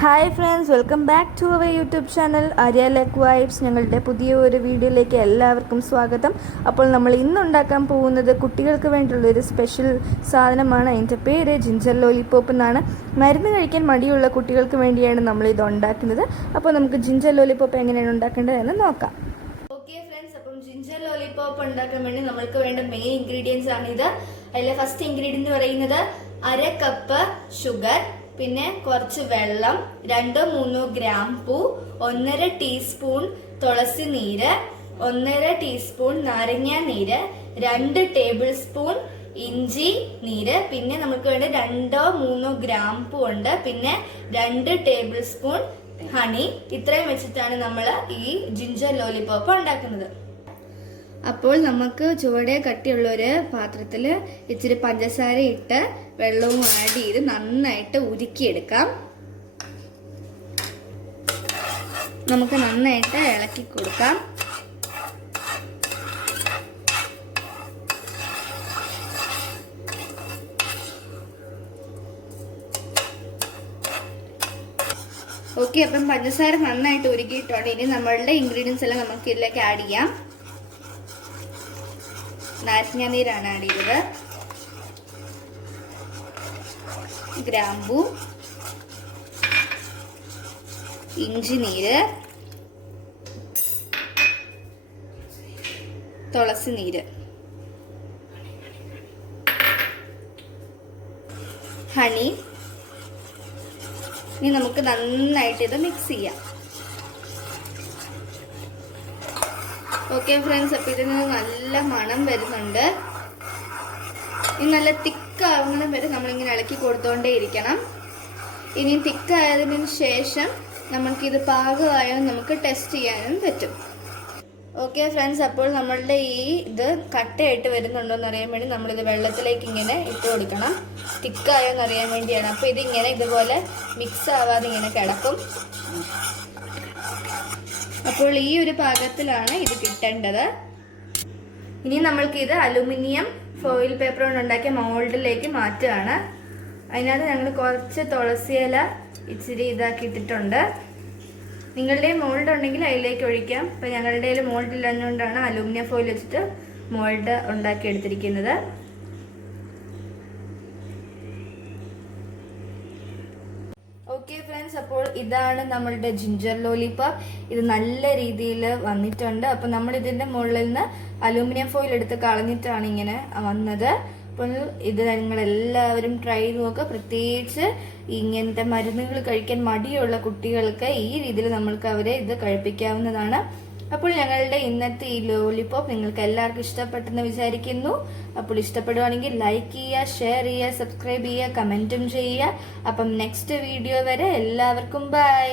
Hi friends, welcome back to our YouTube channel Arya ലെക് vibes. ഞങ്ങളുടെ പുതിയ ഒരു വീഡിയോയിലേക്ക് എല്ലാവർക്കും സ്വാഗതം. അപ്പോൾ നമ്മൾ ഇന്ന് ഉണ്ടാക്കാൻ പോകുന്നത് കുട്ടികൾക്ക് വേണ്ടിയുള്ളൊരു സ്പെഷ്യൽ സാധനമാണ്. അതിൻ്റെ പേര് ജിഞ്ചർ ലോലിപോപ്പ് എന്നാണ്. മരുന്ന് കഴിക്കാൻ മടിയുള്ള കുട്ടികൾക്ക് വേണ്ടിയാണ് നമ്മളിത് ഉണ്ടാക്കുന്നത്. അപ്പോൾ നമുക്ക് ജിഞ്ചർ ലോലിപോപ്പ് എങ്ങനെയാണ് ഉണ്ടാക്കേണ്ടതെന്ന് നോക്കാം. ഓക്കെ ഫ്രണ്ട്സ്, അപ്പം ജിഞ്ചർ ലോലിപോപ്പ് ഉണ്ടാക്കാൻ വേണ്ടി നമ്മൾക്ക് വേണ്ട മെയിൻ ഇൻഗ്രീഡിയൻസ് ആണിത്. അതിലെ ഫസ്റ്റ് ഇൻഗ്രീഡിയൻറ്റ് പറയുന്നത് 1/2 കപ്പ് ഷുഗർ, പിന്നെ കുറച്ച് വെള്ളം, 2-3 ഗ്രാമ്പൂ, 1.5 ടീസ്പൂൺ തുളസി നീര്, 1.5 ടീസ്പൂൺ നാരങ്ങ നീര്, 2 ടേബിൾ സ്പൂൺ ഇഞ്ചി നീര്, പിന്നെ നമുക്ക് വേണ്ട 2-3 ഗ്രാമ്പൂ ഉണ്ട്, പിന്നെ 2 ടേബിൾ സ്പൂൺ ഹണി. ഇത്രയും വെച്ചിട്ടാണ് നമ്മൾ ഈ ജിഞ്ചർ ലോലിപോപ്പ് ഉണ്ടാക്കുന്നത്. അപ്പോൾ നമുക്ക് ചുവടെ കട്ടിയുള്ള ഒരു പാത്രത്തിൽ ഇച്ചിരി പഞ്ചസാര ഇട്ട് വെള്ളവും ആഡ് ചെയ്ത് നന്നായിട്ട് ഉരുക്കിയെടുക്കാം. നമുക്ക് നന്നായിട്ട് ഇളക്കി കൊടുക്കാം. ഓക്കെ, അപ്പം പഞ്ചസാര നന്നായിട്ട് ഉരുക്കിയിട്ടുണ്ട്. ഇനി നമ്മളുടെ ഇൻഗ്രീഡിയൻസ് എല്ലാം നമുക്ക് ഇതിലേക്ക് ആഡ് ചെയ്യാം. നാരങ്ങ നീരാണ് ആഡ് ചെയ്തത്, ഗ്രാമ്പൂ, ഇഞ്ചി നീര്, തുളസി നീര്, ഹണി. ഇനി നമുക്ക് നന്നായിട്ട് ഇത് മിക്സ് ചെയ്യാം. ഓക്കെ ഫ്രണ്ട്സ്, അപ്പോൾ ഇതിന് നല്ല മണം വരുന്നുണ്ട്. ഇനി നല്ല തിക്കാവുന്ന വരെ നമ്മളിങ്ങനെ ഇളക്കി കൊടുത്തോണ്ടേ ഇരിക്കണം. ഇനി തിക്കായതിനു ശേഷം നമുക്കിത് പാകമായോ നമുക്ക് ടെസ്റ്റ് ചെയ്യാനും പറ്റും. ഓക്കെ ഫ്രണ്ട്സ്, അപ്പോൾ നമ്മളുടെ ഈ ഇത് കട്ടയായിട്ട് വരുന്നുണ്ടോ എന്ന് അറിയാൻ വേണ്ടി നമ്മളിത് വെള്ളത്തിലേക്ക് ഇങ്ങനെ ഇട്ട് കൊടുക്കണം. തിക്കായോ എന്ന് അറിയാൻ വേണ്ടിയാണ്. അപ്പോൾ ഇതിങ്ങനെ ഇതുപോലെ മിക്സ് ആവാതെ ഇങ്ങനെ കിടക്കും. അപ്പോൾ ഈ ഒരു പാകത്തിലാണ് ഇത് കിട്ടേണ്ടത്. ഇനി നമ്മൾക്ക് ഇത് അലുമിനിയം ഫോയിൽ പേപ്പർ കൊണ്ട് ഉണ്ടാക്കിയ മോൾഡിലേക്ക് മാറ്റുകയാണ്. അതിനകത്ത് ഞങ്ങൾ കുറച്ച് തുളസി ഇല ഇച്ചിരി ഇതാക്കിയിട്ടിട്ടുണ്ട്. നിങ്ങളുടെ മോൾഡ് ഉണ്ടെങ്കിൽ അതിലേക്ക് ഒഴിക്കാം. അപ്പം ഞങ്ങളുടെ കയ്യിൽ മോൾഡ് ഇല്ലാഞ്ഞുകൊണ്ടാണ് അലുമിനിയം ഫോയിൽ വെച്ചിട്ട് മോൾഡ് ഉണ്ടാക്കിയെടുത്തിരിക്കുന്നത്. ഓക്കെ ഫ്രണ്ട്സ്, അപ്പോൾ ഇതാണ് നമ്മളുടെ ജിഞ്ചർ ലോലിപോപ്പ്. ഇത് നല്ല രീതിയിൽ വന്നിട്ടുണ്ട്. അപ്പോൾ നമ്മൾ ഇതിൻ്റെ മുകളിൽ നിന്ന് അലൂമിനിയം ഫോയിൽ എടുത്ത് കളഞ്ഞിട്ടാണ് ഇങ്ങനെ വന്നത്. അപ്പോൾ ഇത് നിങ്ങളെല്ലാവരും ട്രൈ ചെയ്ത് നോക്കുക. പ്രത്യേകിച്ച് ഇങ്ങനത്തെ മരുന്നുകൾ കഴിക്കാൻ മടിയുള്ള കുട്ടികൾക്ക് ഈ രീതിയിൽ നമ്മൾക്ക് അവരെ ഇത് കഴിപ്പിക്കാവുന്നതാണ്. അപ്പോൾ ഞങ്ങളുടെ ഇന്നത്തെ ഈ ലോലിപോപ്പ് നിങ്ങൾക്ക് എല്ലാവർക്കും ഇഷ്ടപ്പെട്ടെന്ന് വിചാരിക്കുന്നു. അപ്പോൾ ഇഷ്ടപ്പെടുവാണെങ്കിൽ ലൈക്ക് ചെയ്യുക, ഷെയർ ചെയ്യുക, സബ്സ്ക്രൈബ് ചെയ്യുക, കമൻറ്റും ചെയ്യുക. അപ്പം നെക്സ്റ്റ് വീഡിയോ വരെ എല്ലാവർക്കും ബൈ.